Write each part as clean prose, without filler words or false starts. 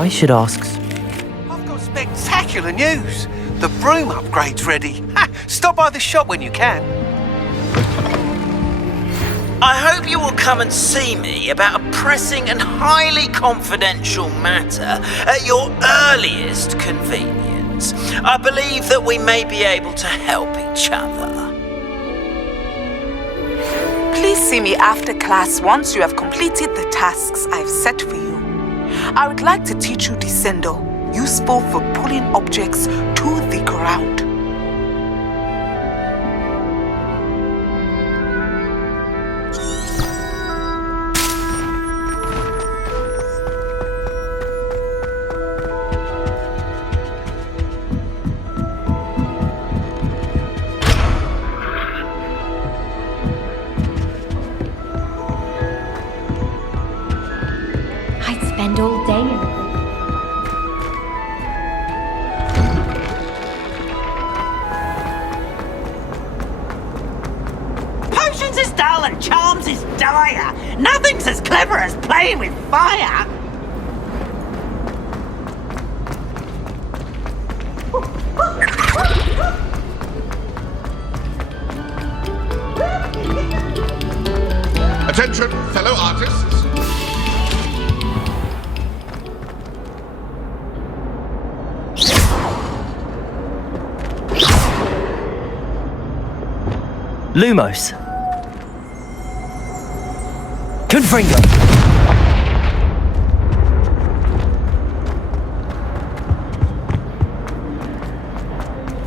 I should ask... I've got spectacular news. The broom upgrade's ready. Ha! Stop by the shop when you can. I hope you will come and see me about a pressing and highly confidential matter at your earliest convenience. I believe that we may be able to help each other. Please see me after class once you have completed the tasks I've set for you. I would like to teach you Descendo, useful for pulling objects to the ground. I spend all day in the Potions is dull and charms is dire. Nothing's as clever as playing with fire. Attention, fellow artists. Lumos. Confringo.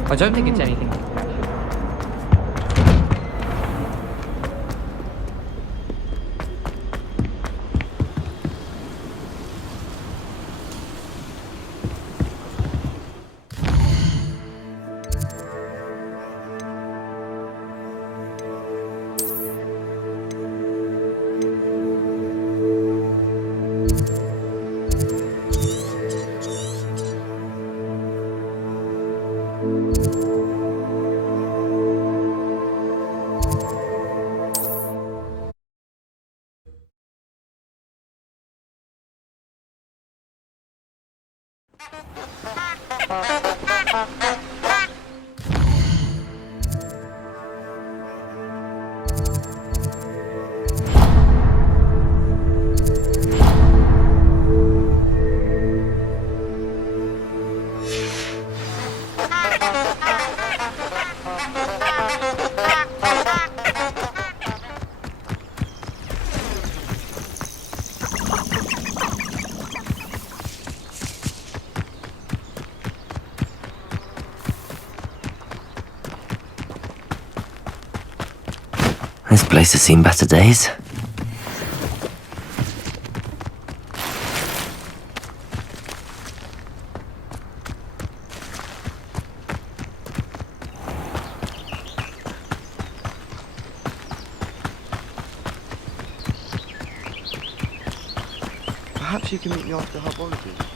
I don't think it's anything. This place has seen better days. Perhaps you can meet me after Hogwarts.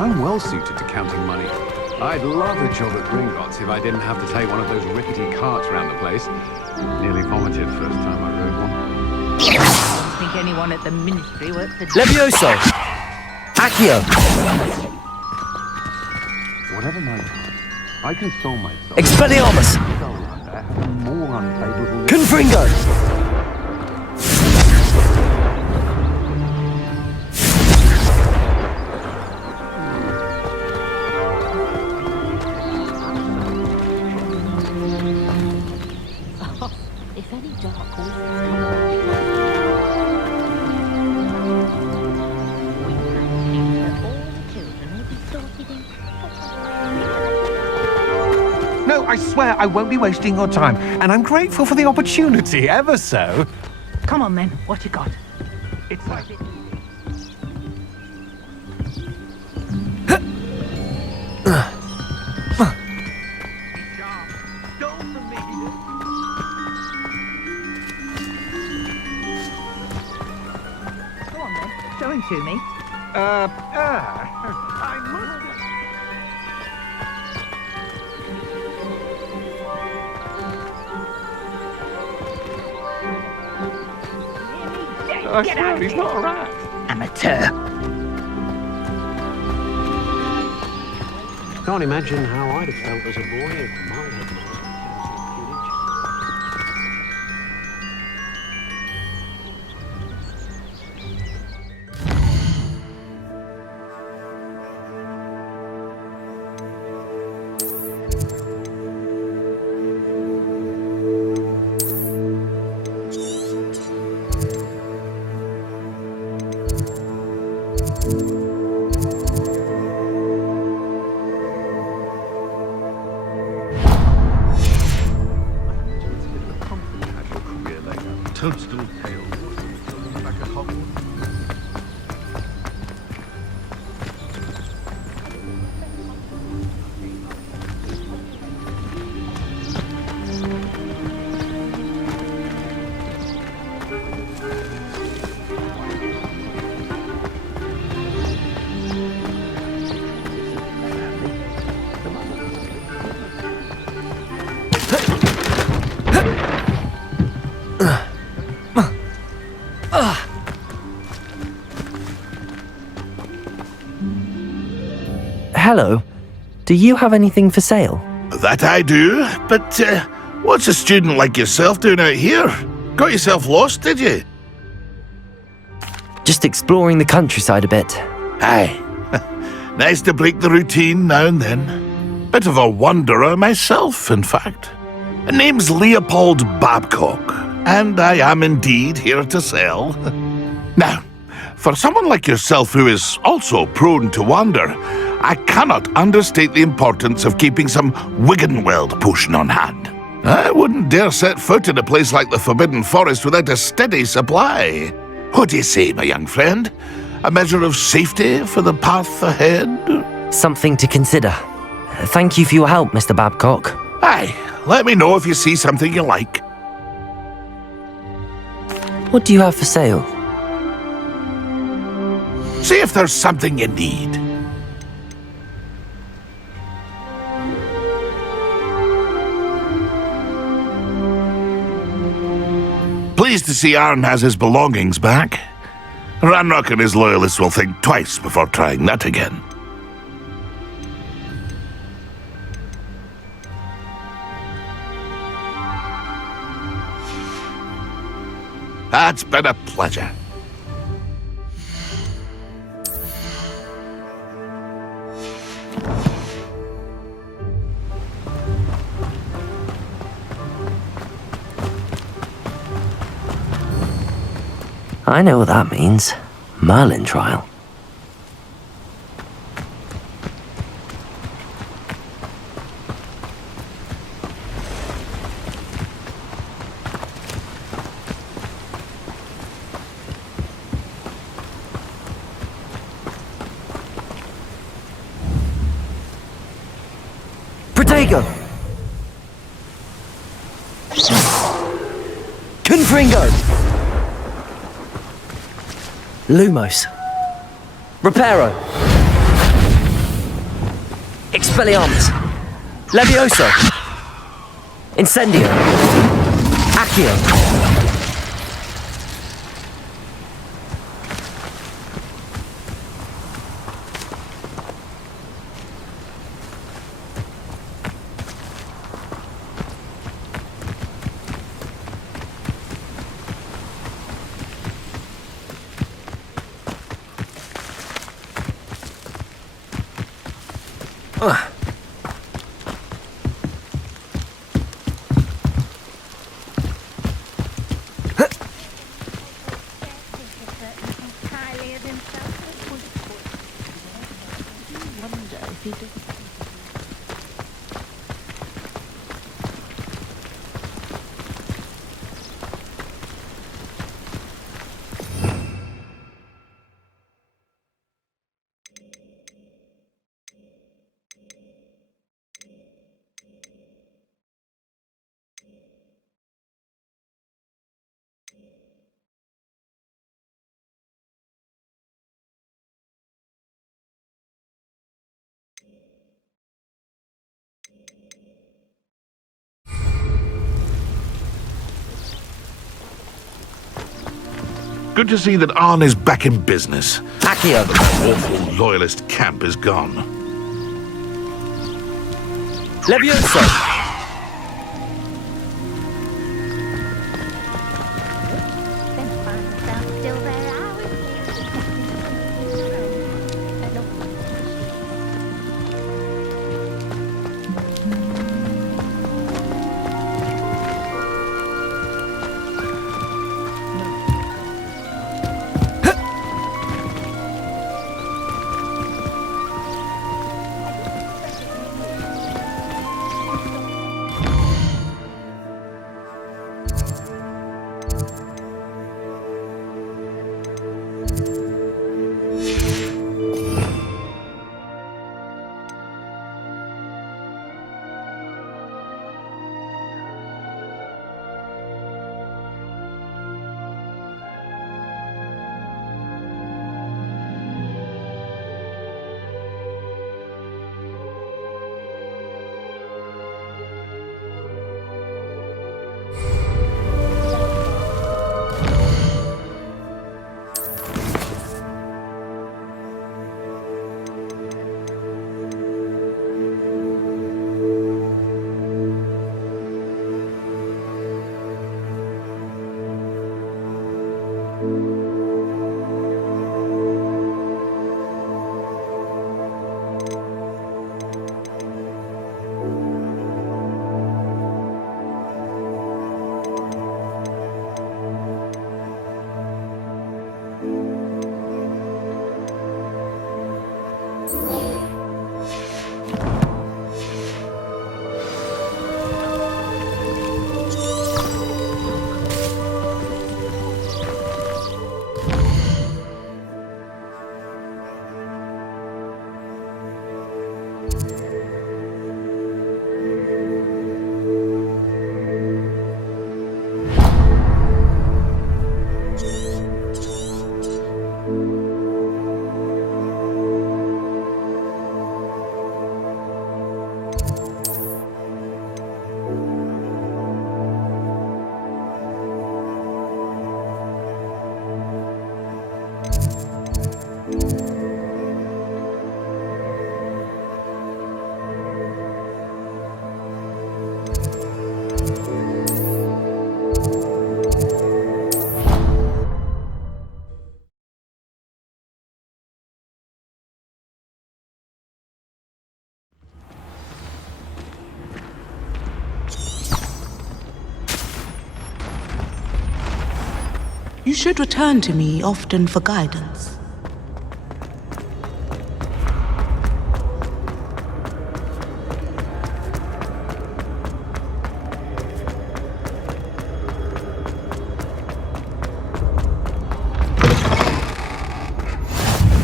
I'm well suited to counting money. I'd love a job at Gringotts if I didn't have to take one of those rickety carts around the place. Nearly vomited first time I rode one. I don't think anyone at the ministry works for... Levioso! Accio! Whatever my time, I console myself. Expelliarmus! More unfavorable. Confringo! If any dark horses No, I swear I won't be wasting your time, and I'm grateful for the opportunity, ever so. Come on then, what you got? It's like... Go on then, show him to me. I must... Get out of he's here. not a rat. Amateur. Can't imagine how I'd have felt as a boy if my headmaster Toadstool tail. Back at Hogwarts. Hello. Do you have anything for sale? That I do, but what's a student like yourself doing out here? Got yourself lost, did you? Just exploring the countryside a bit. Aye. Nice to break the routine now and then. Bit of a wanderer myself, in fact. Name's Leopold Babcock, and I am indeed here to sell. Now, for someone like yourself who is also prone to wander, I cannot understate the importance of keeping some Wiggenweld potion on hand. I wouldn't dare set foot in a place like the Forbidden Forest without a steady supply. What do you say, my young friend? A measure of safety for the path ahead? Something to consider. Thank you for your help, Mr. Babcock. Aye, let me know if you see something you like. What do you have for sale? See if there's something you need. Pleased to see Arn has his belongings back. Ranrock and his loyalists will think twice before trying that again. That's been a pleasure. I know what that means. Merlin trial. Protego! Confringo! Lumos. Reparo. Expelliarmus. Levioso. Incendio. Accio. Good to see that Arn is back in business. Accio. The awful loyalist camp is gone. Levioso. You should return to me often for guidance.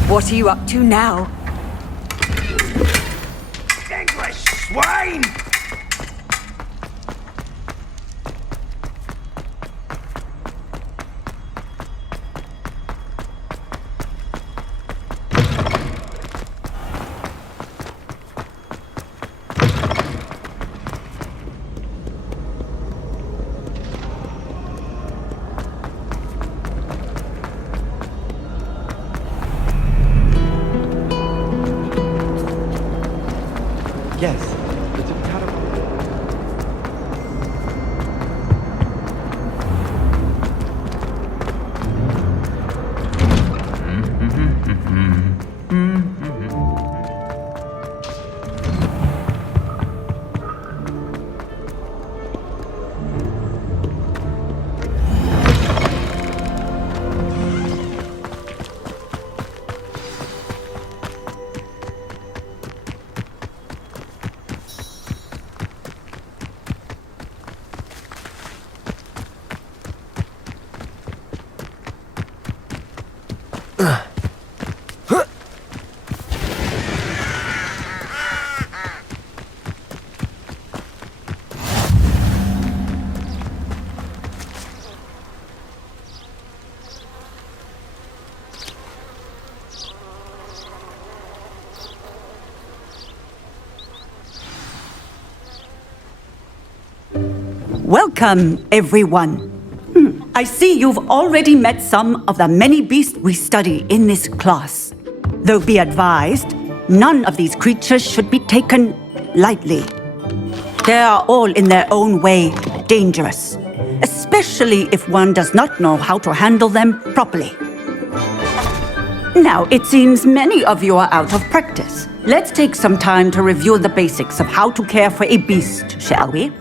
What are you up to now? English swine! Welcome, everyone. I see you've already met some of the many beasts we study in this class. Though be advised, none of these creatures should be taken lightly. They are all in their own way dangerous, especially if one does not know how to handle them properly. Now, it seems many of you are out of practice. Let's take some time to review the basics of how to care for a beast, shall we?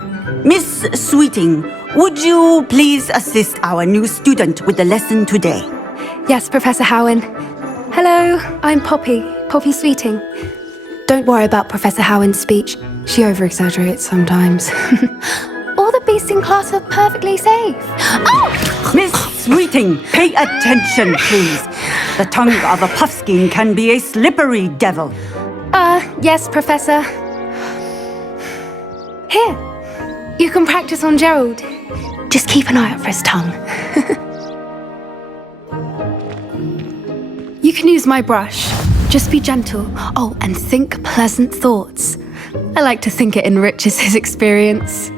Miss Sweeting, would you please assist our new student with the lesson today? Yes, Professor Howen. Hello, I'm Poppy Sweeting. Don't worry about Professor Howen's speech. She over-exaggerates sometimes. All the beasts in class are perfectly safe. Oh! Miss Sweeting, pay attention, please. The tongue of a puffskein can be a slippery devil. Yes, Professor. Here, you can practice on Gerald. Just keep an eye out for his tongue. You can use my brush. Just be gentle. Oh, and think pleasant thoughts. I like to think it enriches his experience.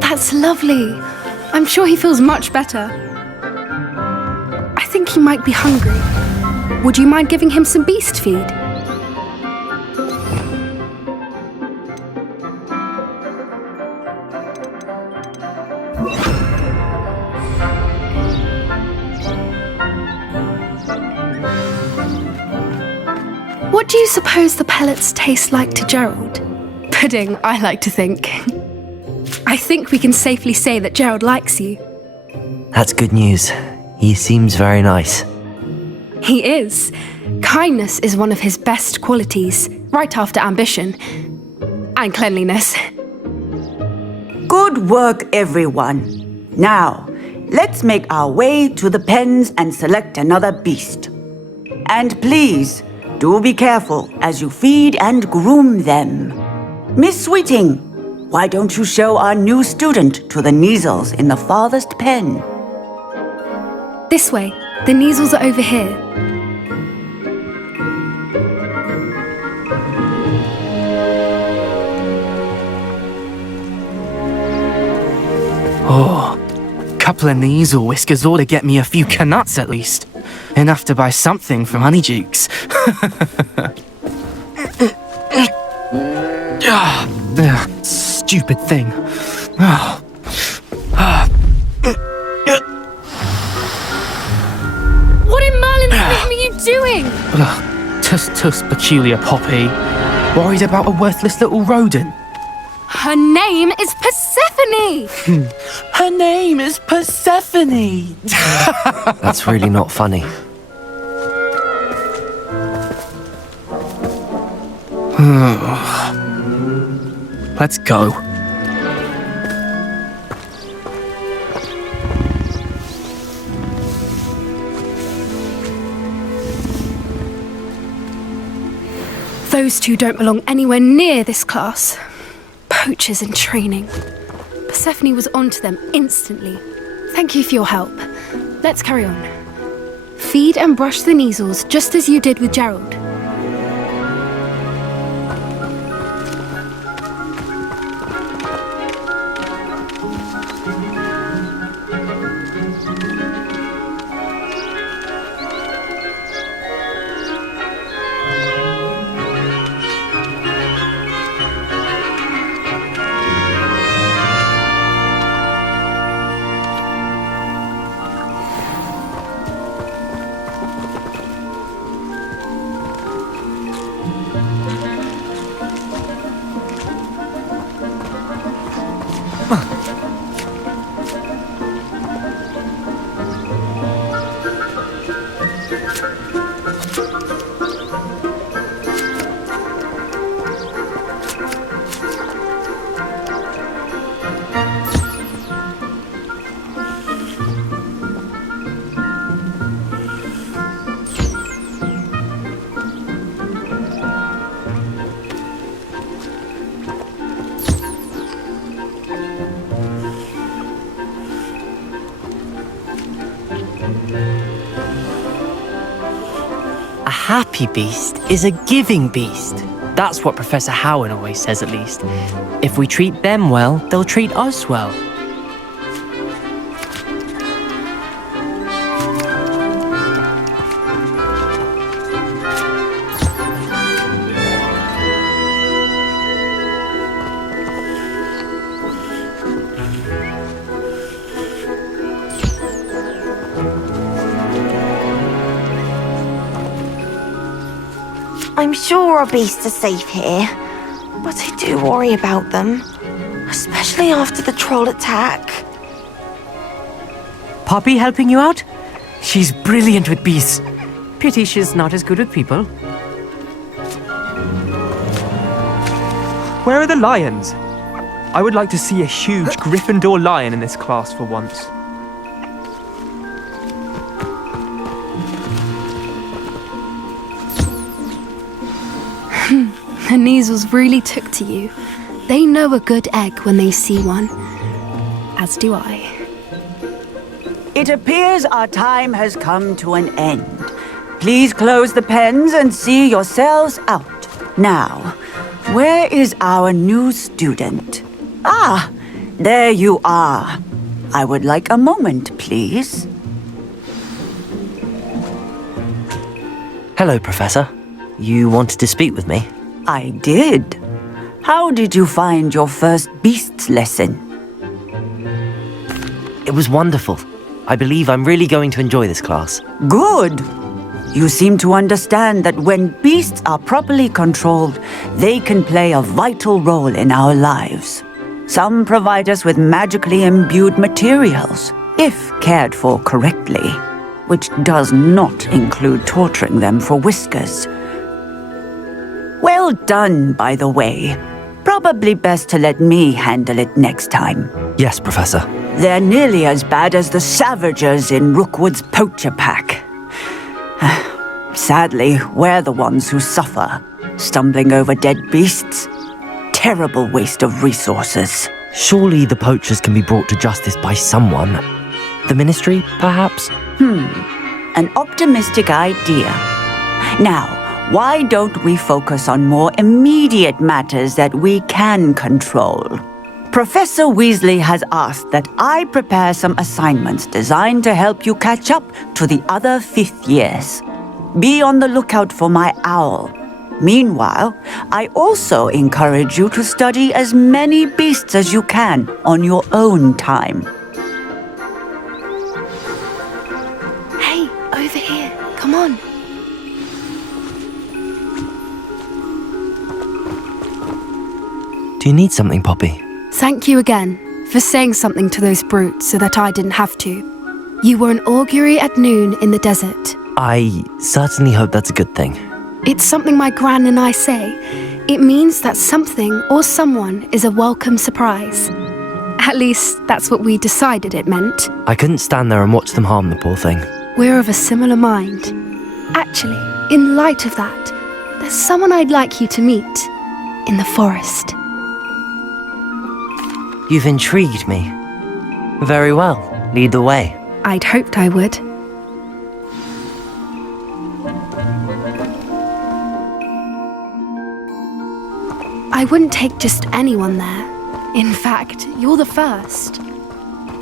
That's lovely. I'm sure he feels much better. I think he might be hungry. Would you mind giving him some beast feed? What do you suppose the pellets taste like to Gerald? Pudding, I like to think. I think we can safely say that Gerald likes you. That's good news. He seems very nice. He is. Kindness is one of his best qualities, right after ambition. And cleanliness. Good work, everyone. Now, let's make our way to the pens and select another beast. And please, do be careful as you feed and groom them. Miss Sweeting, why don't you show our new student to the Neasels in the farthest pen? This way. The Neasels are over here. Oh, couple of Neasel whiskers ought to get me a few canuts at least. Enough to buy something from Honeydukes. Stupid thing. What in Merlin's name are you doing? Tuss, peculiar Poppy. Worried about a worthless little rodent. Her name is Persephone! Her name is Persephone! That's really not funny. Let's go. Those two don't belong anywhere near this class. Poachers in training. Persephone was onto them instantly. Thank you for your help. Let's carry on. Feed and brush the Neasels just as you did with Gerald. happy beast is a giving beast. That's what Professor Howard always says, at least. If we treat them well, they'll treat us well. I'm sure our beasts are safe here, but I do worry about them, especially after the troll attack. Poppy helping you out? She's brilliant with beasts. Pity she's not as good with people. Where are the lions? I would like to see a huge Gryffindor lion in this class for once. The Neasels really took to you. They know a good egg when they see one. As do I. It appears our time has come to an end. Please close the pens and see yourselves out. Now, where is our new student? Ah, there you are. I would like a moment, please. Hello, Professor. You wanted to speak with me? I did. How did you find your first beasts lesson? It was wonderful. I believe I'm really going to enjoy this class. Good. You seem to understand that when beasts are properly controlled, they can play a vital role in our lives. Some provide us with magically imbued materials, if cared for correctly, which does not include torturing them for whiskers. Well done, by the way. Probably best to let me handle it next time. Yes, Professor. They're nearly as bad as the Savagers in Rookwood's poacher pack. Sadly, we're the ones who suffer, stumbling over dead beasts. Terrible waste of resources. Surely the poachers can be brought to justice by someone. The Ministry, perhaps? An optimistic idea. Now, why don't we focus on more immediate matters that we can control? Professor Weasley has asked that I prepare some assignments designed to help you catch up to the other 5th years. Be on the lookout for my owl. Meanwhile, I also encourage you to study as many beasts as you can on your own time. Hey, over here. Come on. Do you need something, Poppy? Thank you again for saying something to those brutes so that I didn't have to. You were an augury at noon in the desert. I certainly hope that's a good thing. It's something my gran and I say. It means that something or someone is a welcome surprise. At least, that's what we decided it meant. I couldn't stand there and watch them harm the poor thing. We're of a similar mind. Actually, in light of that, there's someone I'd like you to meet in the forest. You've intrigued me. Very well. Lead the way. I'd hoped I would. I wouldn't take just anyone there. In fact, you're the first.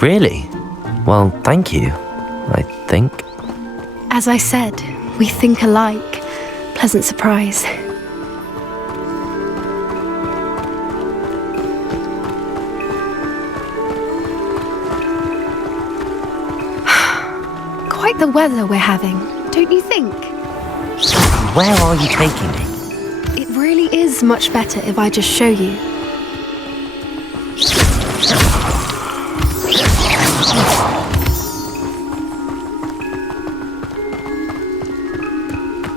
Really? Well, thank you, I think. As I said, we think alike. Pleasant surprise. Quite the weather we're having, don't you think? Where are you taking me? It really is much better if I just show you.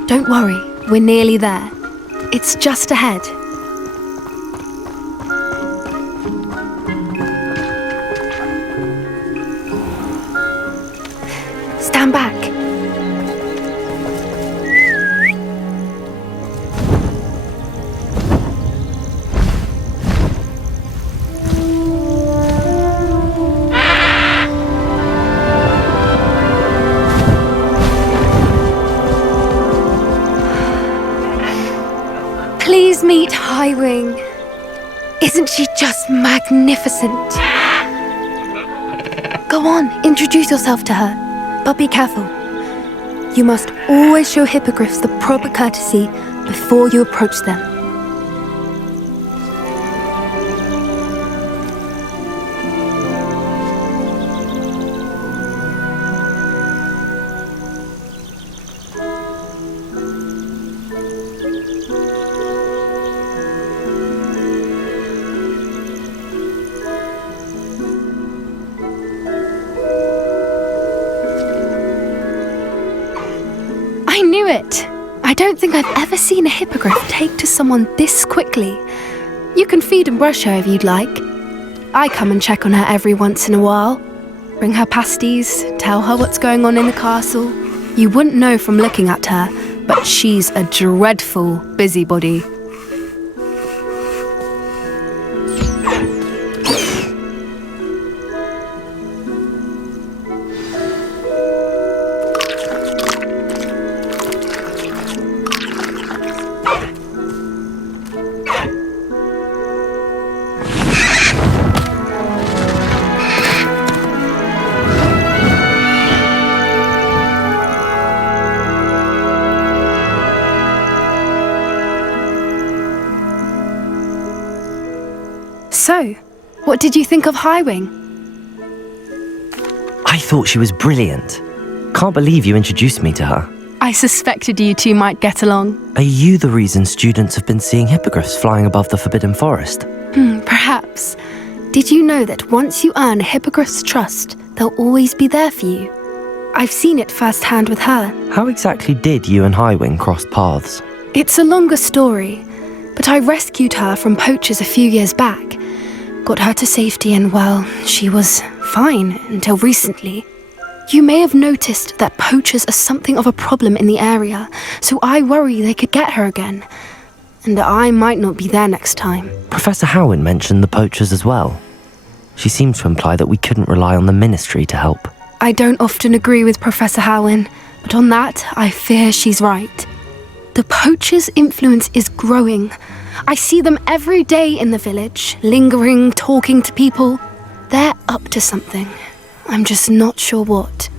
Don't worry, we're nearly there. It's just ahead. Stand back. Please meet Highwing. Isn't she just magnificent? Go on, introduce yourself to her. But be careful. You must always show hippogriffs the proper courtesy before you approach them. I knew it! I don't think I've ever seen a hippogriff take to someone this quickly. You can feed and brush her if you'd like. I come and check on her every once in a while. Bring her pasties, tell her what's going on in the castle. You wouldn't know from looking at her, but she's a dreadful busybody. So, what did you think of Highwing? I thought she was brilliant. Can't believe you introduced me to her. I suspected you two might get along. Are you the reason students have been seeing hippogriffs flying above the Forbidden Forest? Perhaps. Did you know that once you earn a hippogriff's trust, they'll always be there for you? I've seen it firsthand with her. How exactly did you and Highwing cross paths? It's a longer story, but I rescued her from poachers a few years back. Got her to safety and, well, she was fine until recently. You may have noticed that poachers are something of a problem in the area, so I worry they could get her again. And I might not be there next time. Professor Howin mentioned the poachers as well. She seemed to imply that we couldn't rely on the Ministry to help. I don't often agree with Professor Howin, but on that, I fear she's right. The poachers' influence is growing. I see them every day in the village, lingering, talking to people. They're up to something. I'm just not sure what.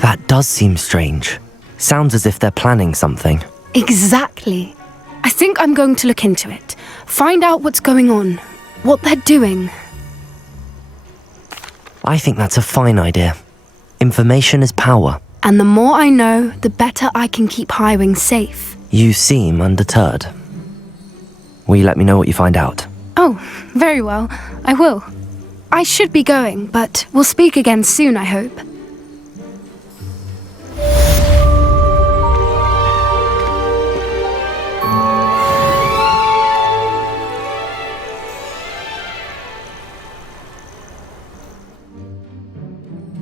That does seem strange. Sounds as if they're planning something. Exactly. I think I'm going to look into it. Find out what's going on, what they're doing. I think that's a fine idea. Information is power. And the more I know, the better I can keep Highwing safe. You seem undeterred. Will you let me know what you find out? Oh, very well. I will. I should be going, but we'll speak again soon, I hope.